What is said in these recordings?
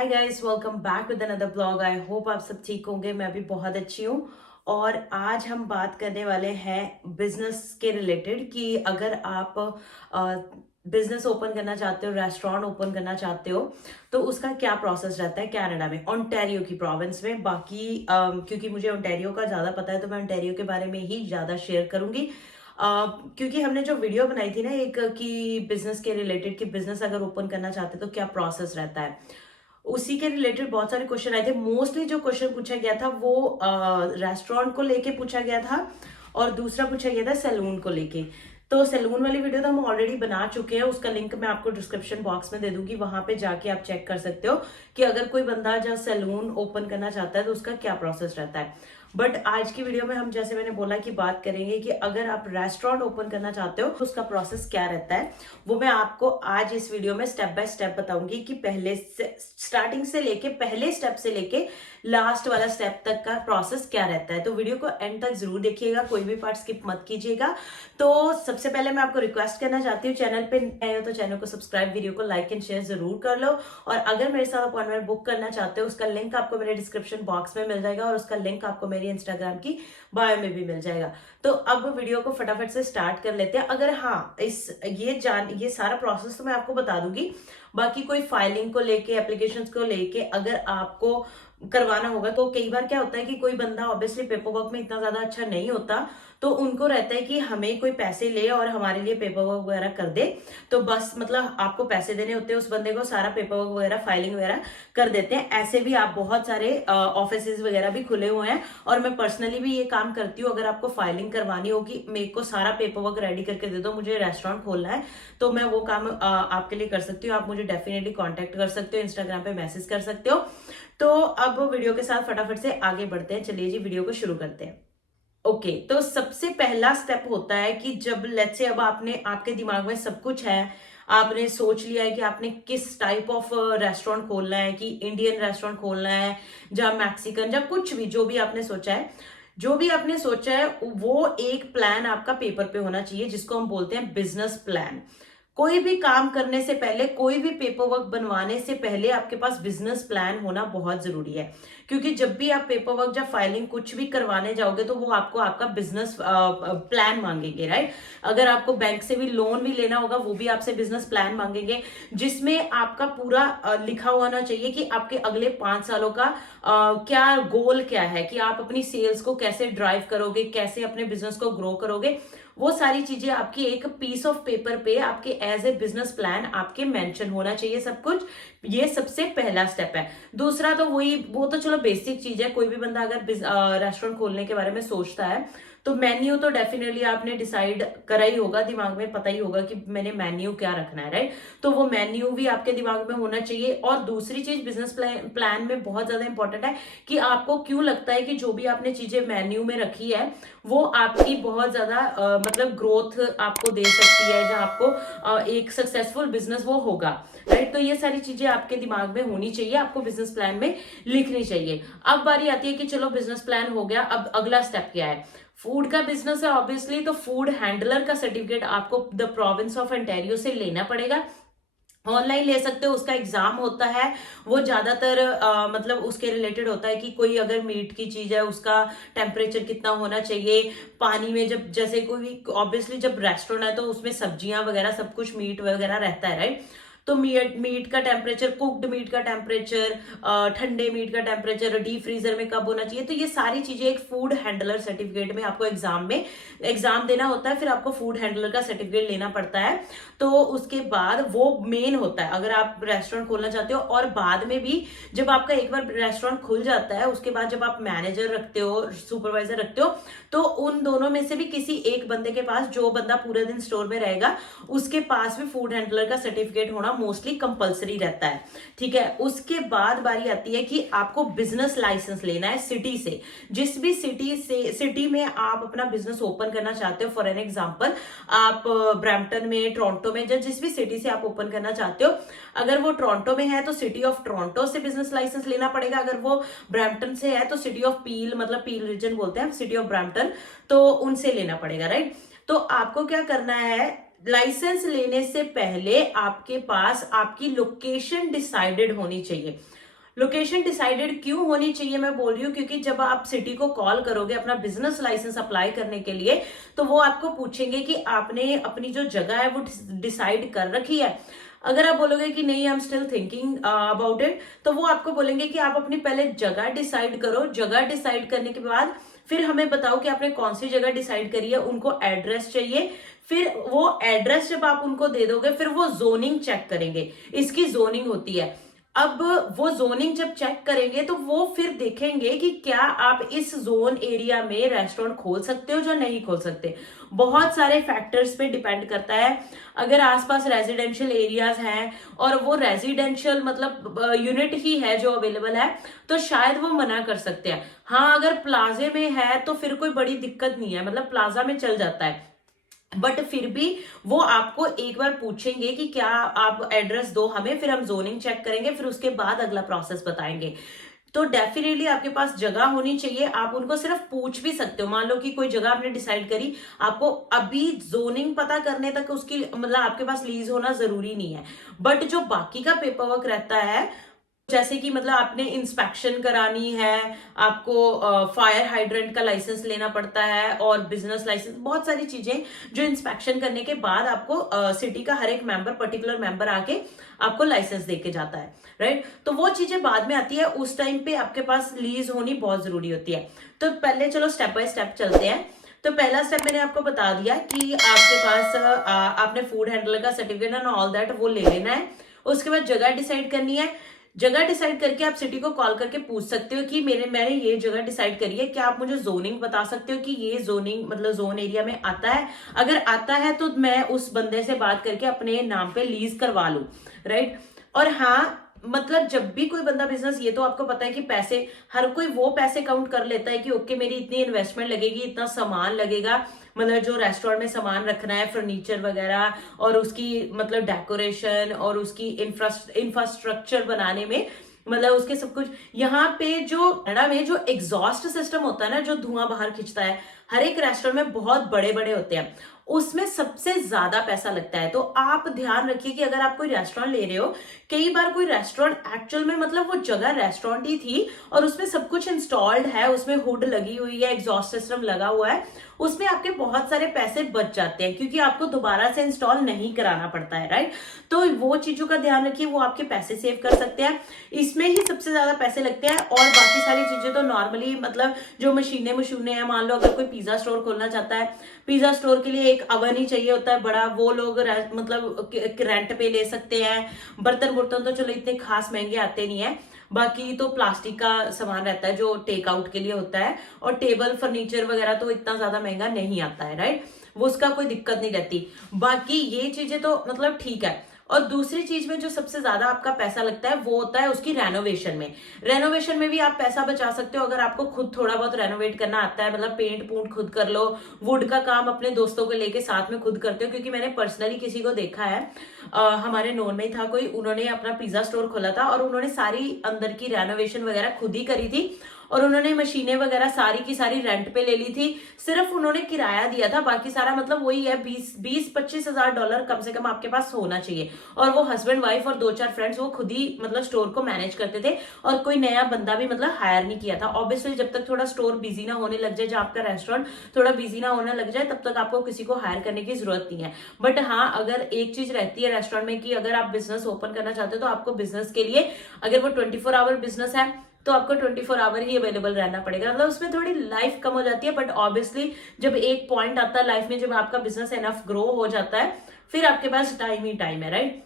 Hi guys, welcome back with another blog. I hope आप सब ठीक होंगे। मैं भी बहुत अच्छी हूँ। और आज हम बात करने वाले हैं बिजनेस के रिलेटेड कि अगर आप बिजनेस ओपन करना चाहते हो, रेस्टोरेंट ओपन करना चाहते हो, तो उसका क्या प्रोसेस रहता है कनाडा में, ओंटारियो की प्रोविंस में। बाकी क्योंकि मुझे ओंटारियो का ज़्यादा पता है तो मैं ओंटारियो के बारे में ही ज़्यादा शेयर करूंगी। क्योंकि हमने जो वीडियो बनाई थी ना एक कि बिजनेस के रिलेटेड कि बिजनेस अगर ओपन करना चाहते हो तो क्या प्रोसेस रहता है, उसी के रिलेटेड बहुत सारे क्वेश्चन आए थे। मोस्टली जो क्वेश्चन पूछा गया था वो रेस्टोरेंट को लेके पूछा गया था और दूसरा पूछा गया था सैलून को लेके। तो सैलून वाली वीडियो तो हम ऑलरेडी बना चुके हैं, उसका लिंक मैं आपको डिस्क्रिप्शन बॉक्स में दे दूंगी, वहां पे जाके आप चेक कर सकते हो कि अगर कोई बंदा जब सैलून ओपन करना चाहता है तो उसका क्या प्रोसेस रहता है। बट आज की वीडियो में हम, जैसे मैंने बोला, कि बात करेंगे कि अगर आप रेस्टोरेंट ओपन करना चाहते हो तो उसका प्रोसेस क्या रहता है। वो मैं आपको आज इस वीडियो में स्टेप बाय स्टेप बताऊंगी कि पहले से स्टार्टिंग से लेके पहले स्टेप से लेके लास्ट वाला स्टेप तक का प्रोसेस क्या रहता है। तो वीडियो को एंड तक जरूर देखिएगा, कोई भी पार्ट स्किप मत कीजिएगा। तो सबसे पहले मैं आपको रिक्वेस्ट करना चाहती हूँ, चैनल पे नए हो तो चैनल को सब्सक्राइब, वीडियो को लाइक एंड शेयर जरूर कर लो। और अगर मेरे साथ अपॉइंटमेंट बुक करना चाहते हो, उसका लिंक आपको मेरे डिस्क्रिप्शन बॉक्स में मिल जाएगा और उसका लिंक आपको मेरी इंस्टाग्राम की बायो में भी मिल जाएगा। तो अब वीडियो को फटाफट से स्टार्ट कर लेते हैं। अगर हाँ, ये सारा प्रोसेस तो मैं आपको बता दूंगी। बाकी कोई फाइलिंग को लेके, एप्लीकेशंस को लेके अगर आपको करवाना होगा तो कई बार क्या होता है कि कोई बंदा ऑब्वियसली पेपर वर्क में इतना ज्यादा अच्छा नहीं होता, तो उनको रहता है कि हमें कोई पैसे ले और हमारे लिए पेपर वर्क वगैरह कर दे। तो बस मतलब आपको पैसे देने होते हैं उस बंदे को, सारा पेपर वर्क वगैरह, फाइलिंग वगैरह कर देते हैं। ऐसे भी आप बहुत सारे ऑफिस वगैरह भी खुले हुए हैं और मैं पर्सनली भी ये काम करती हूँ। अगर आपको फाइलिंग करवानी होगी, मेरे को सारा पेपर वर्क रेडी करके दे दो, मुझे रेस्टोरेंट खोलना है, तो मैं वो काम आपके लिए कर सकती हूँ। आप मुझे डेफिनेटली कॉन्टेक्ट कर सकते हो, इंस्टाग्राम पे मैसेज कर सकते हो। तो अब वीडियो के साथ फटाफट से आगे बढ़ते हैं। चलिए जी, वीडियो को शुरू करते हैं। ओके, तो सबसे पहला स्टेप होता है कि जब लेट्स से अब आपने, आपके दिमाग में सब कुछ है, आपने सोच लिया है कि आपने किस टाइप ऑफ रेस्टोरेंट खोलना है, कि इंडियन रेस्टोरेंट खोलना है या मैक्सिकन या कुछ भी, जो भी आपने सोचा है, जो भी आपने सोचा है वो एक प्लान आपका पेपर पे होना चाहिए, जिसको हम बोलते हैं बिजनेस प्लान। कोई भी काम करने से पहले, कोई भी पेपर वर्क बनवाने से पहले आपके पास बिजनेस प्लान होना बहुत जरूरी है। क्योंकि जब भी आप पेपर वर्क या फाइलिंग कुछ भी करवाने जाओगे तो वो आपको आपका बिजनेस प्लान मांगेंगे, राइट। अगर आपको बैंक से भी लोन भी लेना होगा, वो भी आपसे बिजनेस प्लान मांगेंगे, जिसमें आपका पूरा लिखा हुआ होना चाहिए कि आपके अगले 5 सालों का क्या गोल क्या है, कि आप अपनी सेल्स को कैसे ड्राइव करोगे, कैसे अपने बिजनेस को ग्रो करोगे। वो सारी चीजें आपकी एक पीस ऑफ पेपर पे आपके एज ए बिजनेस प्लान आपके मेंशन होना चाहिए, सब कुछ। ये सबसे पहला स्टेप है। दूसरा तो वो तो चलो बेसिक चीज है। कोई भी बंदा अगर रेस्टोरेंट खोलने के बारे में सोचता है तो मेन्यू तो डेफिनेटली आपने डिसाइड करा ही होगा, दिमाग में पता ही होगा कि मैंने मेन्यू क्या रखना है, राइट। तो वो मेन्यू भी आपके दिमाग में होना चाहिए। और दूसरी चीज बिजनेस प्लान में बहुत ज्यादा इंपॉर्टेंट है कि आपको क्यों लगता है कि जो भी आपने चीजें मेन्यू में रखी है वो आपकी बहुत ज्यादा मतलब ग्रोथ आपको दे सकती है, जहां आपको एक सक्सेसफुल बिजनेस वो होगा, राइट। तो ये सारी चीजें आपके दिमाग में होनी चाहिए, आपको बिजनेस प्लान में लिखनी चाहिए। अब बारी आती है कि चलो बिजनेस प्लान हो गया, अब अगला स्टेप क्या है। फूड का बिजनेस है ऑब्वियसली, तो फूड हैंडलर का सर्टिफिकेट आपको द प्रोविंस ऑफ ओंटारियो से लेना पड़ेगा। ऑनलाइन ले सकते हो, उसका एग्जाम होता है। वो ज्यादातर मतलब उसके रिलेटेड होता है कि कोई अगर मीट की चीज है उसका टेम्परेचर कितना होना चाहिए। पानी में जब, जैसे कोई ऑब्वियसली जब रेस्टोरेंट है तो उसमें सब्जियां वगैरह सब कुछ, मीट वगैरह रहता है, राइट। तो मीट का टेम्परेचर, कुक्ड मीट का टेम्परेचर, ठंडे मीट का टेम्परेचर डीप फ्रीजर में कब होना चाहिए, तो ये सारी चीजें एक फूड हैंडलर सर्टिफिकेट में आपको एग्जाम देना होता है। फिर आपको फूड हैंडलर का सर्टिफिकेट लेना पड़ता है। तो उसके बाद वो मेन होता है अगर आप रेस्टोरेंट खोलना चाहते हो। और बाद में भी जब आपका एक बार रेस्टोरेंट खुल जाता है, उसके बाद जब आप मैनेजर रखते हो, सुपरवाइजर रखते हो, तो उन दोनों में से भी किसी एक बंदे के पास, जो बंदा पूरे दिन स्टोर में रहेगा, उसके पास भी फूड हैंडलर का सर्टिफिकेट होना मोस्टली कंपलसरी रहता है, ठीक है। उसके बाद बारी आती है कि आपको बिजनेस लाइसेंस लेना है सिटी से। जिस भी सिटी में आप अपना बिजनेस ओपन करना चाहते हो, फॉर एन एग्जांपल आप ब्रैम्पटन में, टोरंटो में, जिस भी सिटी से आप ओपन करना चाहते हो, अगर वो टोरंटो में है तो सिटी ऑफ टोरंटो से बिजनेस लाइसेंस लेना पड़ेगा। अगर वो ब्रैम्पटन से है तो सिटी ऑफ पील, मतलब पील रीजन बोलते हैं, सिटी ऑफ ब्रैम्पटन, तो उनसे लेना पड़ेगा, राइट। तो आपको क्या करना है, लाइसेंस लेने से पहले आपके पास आपकी लोकेशन डिसाइडेड होनी चाहिए। लोकेशन डिसाइडेड क्यों होनी चाहिए मैं बोल रही हूँ, क्योंकि जब आप सिटी को कॉल करोगे अपना बिजनेस लाइसेंस अप्लाई करने के लिए, तो वो आपको पूछेंगे कि आपने अपनी जो जगह है वो डिसाइड कर रखी है। अगर आप बोलोगे कि नहीं, I am still thinking about it, तो वो आपको बोलेंगे कि आप अपनी पहले जगह डिसाइड करो। जगह डिसाइड करने के बाद फिर हमें बताओ कि आपने कौन सी जगह डिसाइड करी है। उनको एड्रेस चाहिए, फिर वो एड्रेस जब आप उनको दे दोगे फिर वो जोनिंग चेक करेंगे। इसकी जोनिंग होती है। अब वो जोनिंग जब चेक करेंगे तो वो फिर देखेंगे कि क्या आप इस जोन एरिया में रेस्टोरेंट खोल सकते हो या नहीं खोल सकते। बहुत सारे फैक्टर्स पे डिपेंड करता है। अगर आसपास रेजिडेंशियल एरियाज हैं और वो रेजिडेंशियल मतलब यूनिट ही है जो अवेलेबल है, तो शायद वो मना कर सकते हैं। हाँ, अगर प्लाजे में है तो फिर कोई बड़ी दिक्कत नहीं है, मतलब प्लाजा में चल जाता है। बट फिर भी वो आपको एक बार पूछेंगे कि क्या आप एड्रेस दो हमें, फिर हम जोनिंग चेक करेंगे, फिर उसके बाद अगला प्रोसेस बताएंगे। तो डेफिनेटली आपके पास जगह होनी चाहिए। आप उनको सिर्फ पूछ भी सकते हो। मान लो कि कोई जगह आपने डिसाइड करी, आपको अभी जोनिंग पता करने तक उसकी मतलब आपके पास लीज होना जरूरी नहीं है। बट जो बाकी का पेपर वर्क रहता है, जैसे कि मतलब आपने इंस्पेक्शन करानी है, आपको फायर हाइड्रेंट का लाइसेंस लेना पड़ता है और बिजनेस लाइसेंस, बहुत सारी चीजें जो इंस्पेक्शन करने के बाद आपको सिटी का हर एक मेंबर, पर्टिकुलर मेंबर आके आपको लाइसेंस देके जाता है, राइट। तो वो चीजें बाद में आती है, उस टाइम पे आपके पास लीज होनी बहुत जरूरी होती है। तो पहले चलो स्टेप बाय स्टेप चलते हैं। तो पहला स्टेप मैंने आपको बता दिया कि आपके पास आपने फूड हैंडलर का सर्टिफिकेट एंड ऑल दैट वो ले लेना है। उसके बाद जगह डिसाइड करनी है। जगह डिसाइड करके आप सिटी को कॉल करके पूछ सकते हो कि मैंने ये जगह डिसाइड करी है, क्या आप मुझे जोनिंग बता सकते हो कि ये जोनिंग मतलब जोन एरिया में आता है। अगर आता है तो मैं उस बंदे से बात करके अपने नाम पे लीज करवा लूं, राइट। और हाँ, मतलब जब भी कोई बंदा बिजनेस, ये तो आपको पता है कि पैसे, हर कोई वो पैसे काउंट कर लेता है कि ओके मेरी इतनी इन्वेस्टमेंट लगेगी, इतना सामान लगेगा, मतलब जो रेस्टोरेंट में सामान रखना है, फर्नीचर वगैरह, और उसकी मतलब डेकोरेशन और उसकी इंफ्रास्ट्रक्चर बनाने में, मतलब उसके सब कुछ। यहाँ पे जो कनाडा में जो एग्जॉस्ट सिस्टम होता है ना, जो धुआं बाहर खींचता है, हर एक रेस्टोरेंट में बहुत बड़े बड़े होते हैं, उसमें सबसे ज्यादा पैसा लगता है। तो आप ध्यान रखिए कि अगर आप कोई रेस्टोरेंट ले रहे हो, कई बार कोई रेस्टोरेंट एक्चुअल में मतलब वो जगह रेस्टोरेंट ही थी और उसमें सब कुछ इंस्टॉल्ड है, उसमें हुड लगी हुई है, एग्जॉस्ट सिस्टम लगा हुआ है, उसमें आपके बहुत सारे पैसे बच जाते हैं क्योंकि आपको दोबारा से इंस्टॉल नहीं कराना पड़ता है, राइट। तो वो चीजों का ध्यान रखिए, वो आपके पैसे सेव कर सकते हैं। इसमें ही सबसे ज्यादा पैसे लगते हैं, और बाकी सारी चीजें तो नॉर्मली मतलब जो मशीनें हैं, मान लो अगर कोई पिज्जा स्टोर खोलना चाहता है, पिज्जा स्टोर के लिए एक अवन ही चाहिए होता है बड़ा, वो लोग मतलब रेंट पे ले सकते हैं। बर्तन बुर्तन तो चलो इतने खास महंगे आते नहीं है, बाकी तो प्लास्टिक का सामान रहता है जो टेक आउट के लिए होता है, और टेबल फर्नीचर वगैरह तो इतना ज्यादा महंगा नहीं आता है, राइट। वो उसका कोई दिक्कत नहीं रहती। बाकी ये चीजें तो मतलब ठीक है। और दूसरी चीज में जो सबसे ज्यादा आपका पैसा लगता है वो होता है उसकी रेनोवेशन में। रेनोवेशन में भी आप पैसा बचा सकते हो अगर आपको खुद थोड़ा बहुत रेनोवेट करना आता है, मतलब पेंट पूंट खुद कर लो, वुड का काम अपने दोस्तों को लेके साथ में खुद करते हो। क्योंकि मैंने पर्सनली किसी को देखा है, हमारे नोन में ही था कोई, उन्होंने अपना पिज्जा स्टोर खोला था और उन्होंने सारी अंदर की रेनोवेशन वगैरह खुद ही करी थी, और उन्होंने मशीनें वगैरह सारी की सारी रेंट पे ले ली थी। सिर्फ उन्होंने किराया दिया था, बाकी सारा मतलब वही है, 20-25 हज़ार डॉलर कम से कम आपके पास होना चाहिए। और वो हस्बैंड वाइफ और 2-4 फ्रेंड्स वो खुद ही मतलब स्टोर को मैनेज करते थे, और कोई नया बंदा भी मतलब हायर नहीं किया था। ऑब्वियसली जब तक थोड़ा स्टोर बिजी ना होने लग जाए, जब आपका रेस्टोरेंट थोड़ा बिजी ना होने लग जाए, तब तक आपको किसी को हायर करने की जरूरत नहीं है। बट हाँ, अगर एक चीज रहती है रेस्टोरेंट में कि अगर आप बिजनेस ओपन करना चाहते हो तो आपको बिजनेस के लिए, अगर वो 24 आवर बिजनेस है तो आपको 24 आवर ही अवेलेबल रहना पड़ेगा। मतलब उसमें थोड़ी लाइफ कम हो जाती है, बट ऑब्वियसली जब एक पॉइंट आता है लाइफ में, जब आपका बिजनेस एनफ ग्रो हो जाता है, फिर आपके पास टाइम ही टाइम है, राइट।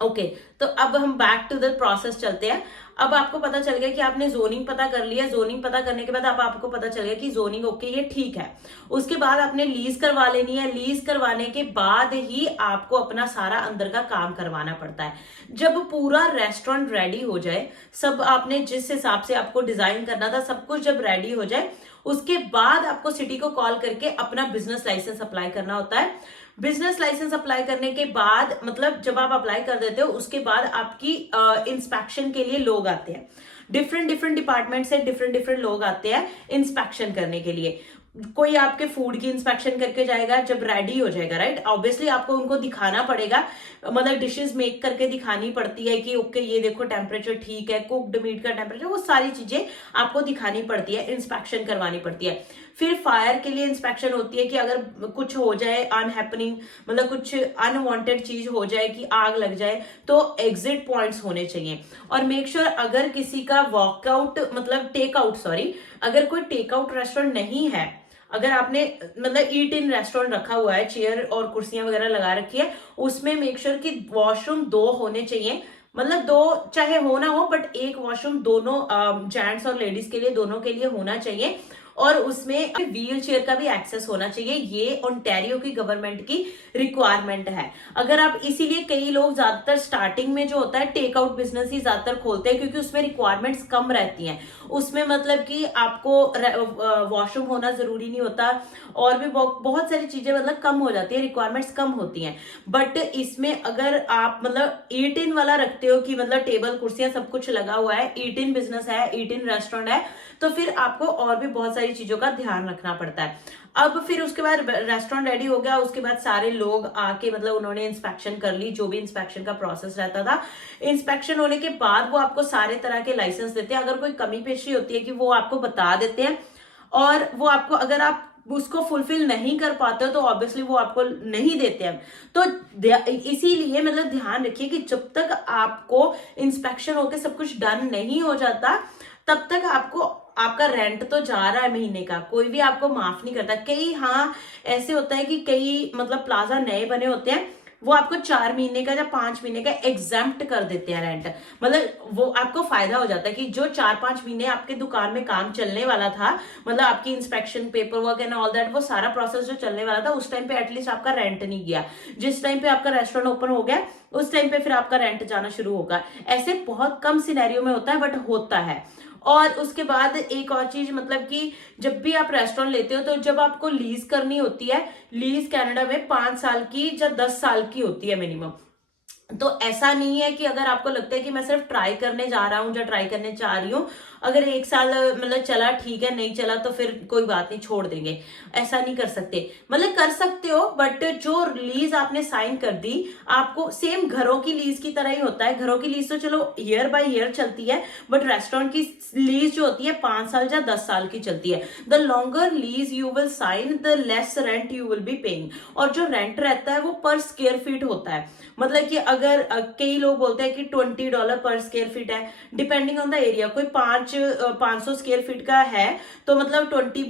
ओके, तो अब हम बैक टू द प्रोसेस चलते हैं। अब आपको पता चल गया कि आपने जोनिंग पता कर लिया। जोनिंग पता करने के बाद अब आपको पता चल गया कि जोनिंग ओके, ये ठीक है। उसके बाद आपने लीज करवा लेनी है। लीज करवाने के बाद ही आपको अपना सारा अंदर का काम करवाना पड़ता है। जब पूरा रेस्टोरेंट रेडी हो जाए, सब आपने जिस हिसाब से आपको डिजाइन करना था सब कुछ जब रेडी हो जाए, उसके बाद आपको सिटी को कॉल करके अपना बिजनेस लाइसेंस अप्लाई करना होता है। बिजनेस लाइसेंस अप्लाई करने के बाद मतलब जब आप अप्लाई कर देते हो, उसके बाद आपकी इंस्पेक्शन के लिए लोग आते हैं। डिफरेंट डिफरेंट डिपार्टमेंट से डिफरेंट डिफरेंट लोग आते हैं इंस्पेक्शन करने के लिए। कोई आपके फूड की इंस्पेक्शन करके जाएगा जब रेडी हो जाएगा, राइट? ऑब्वियसली आपको उनको दिखाना पड़ेगा, मतलब डिशेस मेक करके दिखानी पड़ती है कि ओके ये देखो टेम्परेचर ठीक है, कुक्ड मीट का टेम्परेचर, वो सारी चीजें आपको दिखानी पड़ती है, इंस्पेक्शन करवानी पड़ती है। फिर फायर के लिए इंस्पेक्शन होती है कि अगर कुछ हो जाए अनहैपनिंग, मतलब कुछ अनवांटेड चीज हो जाए कि आग लग जाए, तो एग्जिट पॉइंट्स होने चाहिए। और मेक श्योर अगर किसी का वॉकआउट मतलब टेक आउट, सॉरी, अगर कोई टेक आउट रेस्टोरेंट नहीं है, अगर आपने मतलब ईट इन रेस्टोरेंट रखा हुआ है, चेयर और कुर्सियां वगैरह लगा रखी है, उसमें मेक श्योर कि वॉशरूम 2 होने चाहिए, मतलब 2 चाहे हो ना हो, बट एक वॉशरूम दोनों जेंट्स और लेडीज के लिए, दोनों के लिए होना चाहिए। और उसमें व्हील चेयर का भी एक्सेस होना चाहिए। ये ओंटारियो की गवर्नमेंट की रिक्वायरमेंट है। अगर आप, इसीलिए कई लोग ज्यादातर स्टार्टिंग में जो होता है टेक आउट बिजनेस ही ज्यादातर खोलते हैं, क्योंकि उसमें रिक्वायरमेंट्स कम रहती हैं। उसमें मतलब कि आपको वॉशरूम होना जरूरी नहीं होता, और भी बहुत सारी चीजें मतलब कम हो जाती है, रिक्वायरमेंट्स कम होती हैं। बट इसमें अगर आप मतलब ईट इन वाला रखते हो कि मतलब टेबल कुर्सियां सब कुछ लगा हुआ है, ईट इन बिजनेस है, ईट इन रेस्टोरेंट है, तो फिर आपको और भी बहुत सारी चीजों का ध्यान रखना पड़ता है। अब फिर उसके बाद रेस्टोरेंट रेडी हो गया, उसके बाद सारे लोग आके मतलब उन्होंने इंस्पेक्शन कर ली, जो भी इंस्पेक्शन का प्रोसेस रहता था। इंस्पेक्शन होने के बाद वो आपको सारे तरह के लाइसेंस देते हैं। अगर कोई कमी पेशी होती है कि वो आपको बता देते हैं, और वो आपको, अगर आप उसको फुलफिल नहीं कर पाते हो तो ऑब्वियसली वो आपको नहीं देते हैं। तो इसीलिए मतलब ध्यान रखिए कि जब तक आपको इंस्पेक्शन होकर सब कुछ डन नहीं हो जाता, तब तक आपको, आपका रेंट तो जा रहा है महीने का, कोई भी आपको माफ नहीं करता। कई, हाँ, ऐसे होता है कि कई मतलब प्लाजा नए बने होते हैं, वो आपको 4 महीने का या 5 महीने का एग्जाम्प्ट कर देते हैं रेंट। मतलब वो आपको फायदा हो जाता है कि जो 4-5 महीने आपके दुकान में काम चलने वाला था, मतलब आपकी inspection, paper work and all that, वो सारा प्रोसेस जो चलने वाला था, उस टाइम पे एटलीस्ट आपका रेंट नहीं गया। जिस टाइम पे आपका रेस्टोरेंट ओपन हो गया, उस टाइम पे फिर आपका रेंट जाना शुरू होगा। ऐसे बहुत कम सिनेरियो में होता है, बट होता है। और उसके बाद एक और चीज, मतलब कि जब भी आप रेस्टोरेंट लेते हो, तो जब आपको लीज करनी होती है, लीज कनाडा में 5 साल की या 10 साल की होती है मिनिमम। तो ऐसा नहीं है कि अगर आपको लगता है कि मैं सिर्फ ट्राई करने जा रहा हूं या ट्राई करने चाह रही हूँ, अगर 1 साल मतलब चला ठीक है, नहीं चला तो फिर कोई बात नहीं, छोड़ देंगे, ऐसा नहीं कर सकते। मतलब कर सकते हो, बट जो लीज आपने साइन कर दी, आपको सेम घरों की लीज की तरह ही होता है। घरों की लीज तो चलो ईयर बाय ईयर चलती है, बट रेस्टोरेंट की लीज जो होती है 5 साल या 10 साल की चलती है। The longer lease you will sign, the less rent you will be paying. और जो रेंट रहता है वो पर स्क्वायर फीट होता है। मतलब कि अगर कई लोग बोलते हैं कि $20 पर स्क्वायर फीट है, डिपेंडिंग ऑन द एरिया। कोई 500 स्क्वायर फीट का है, तो मतलब 20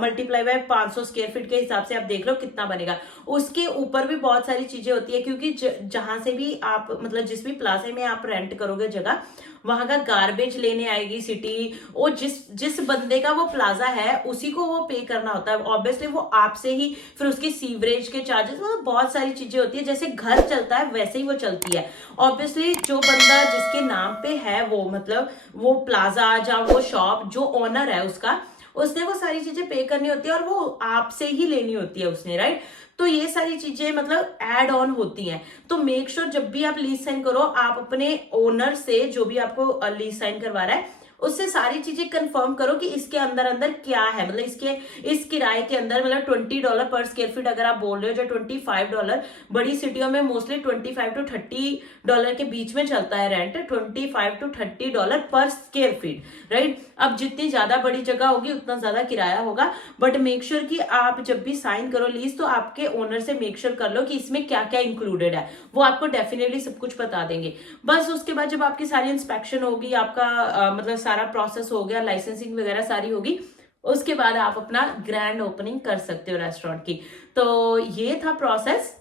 मल्टीप्लाई बाय 500 स्क्वायर फीट के हिसाब से आप देख लो कितना बनेगा। उसके ऊपर भी बहुत सारी चीजें होती है, क्योंकि जहां से भी आप मतलब जिस भी प्लाजा में आप रेंट करोगे जगह, वहां का गार्बेज लेने आएगी सिटी, वो जिस बंदे का वो प्लाजा है उसी को वो पे करना होता है। ऑब्वियसली वो आपसे ही, फिर उसकी सीवरेज के चार्जेस, मतलब बहुत सारी चीजें होती है। जैसे घर चलता है वैसे ही वो चलती है। ऑब्वियसली जो बंदा जिसके नाम पे है, वो मतलब वो प्लाजा या वो शॉप, जो ओनर है उसका, उसने वो सारी चीजें पे करनी होती है, और वो आपसे ही लेनी होती है उसने, राइट? तो ये सारी चीजें मतलब एड ऑन होती हैं। तो मेक श्योर जब भी आप लीज साइन करो, आप अपने ओनर से, जो भी आपको लीज साइन करवा रहा है, उससे सारी चीजें कंफर्म करो कि इसके अंदर अंदर क्या है। मतलब इस किराए के अंदर मतलब $20 पर स्क्वायर फीट अगर आप बोल रहे हो, जो $25, बड़ी सिटियों में मोस्टली $25 to $30 के बीच में चलता है रेंट, $25 to $30 पर स्क्वायर फीट, राइट? अब जितनी ज्यादा बड़ी जगह होगी उतना ज्यादा किराया होगा। बट मेक श्योर कि आप जब भी साइन करो लीज, तो आपके ओनर से मेक श्योर कर लो कि इसमें क्या क्या इंक्लूडेड है। वो आपको डेफिनेटली सब कुछ बता देंगे। बस उसके बाद जब आपकी सारी इंस्पेक्शन होगी, आपका मतलब सारा प्रोसेस हो गया, लाइसेंसिंग वगैरह सारी होगी, उसके बाद आप अपना ग्रैंड ओपनिंग कर सकते हो रेस्टोरेंट की। तो ये था प्रोसेस।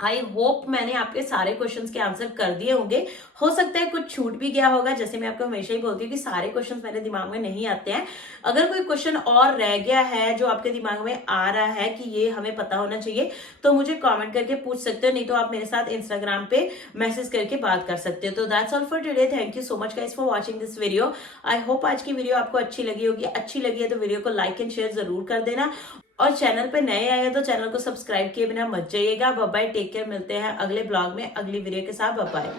आई होप मैंने आपके सारे क्वेश्चंस के आंसर कर दिए होंगे। हो सकता है कुछ छूट भी गया होगा, जैसे मैं आपको हमेशा ही बोलती हूँ कि सारे क्वेश्चंस मेरे दिमाग में नहीं आते हैं। अगर कोई क्वेश्चन और रह गया है जो आपके दिमाग में आ रहा है कि ये हमें पता होना चाहिए, तो मुझे कमेंट करके पूछ सकते हो, नहीं तो आप मेरे साथ इंस्टाग्राम पे मैसेज करके बात कर सकते हो। तो that's all for today. Thank you so much guys for watching this video. I hope आज की वीडियो आपको अच्छी लगी होगी। अच्छी लगी है तो वीडियो को लाइक एंड शेयर जरूर कर देना, और चैनल पे नए आए हैं तो चैनल को सब्सक्राइब किए बिना मत जाइएगा। Bye bye, take care. मिलते हैं अगले ब्लॉग में अगली वीडियो के साथ। Bye bye.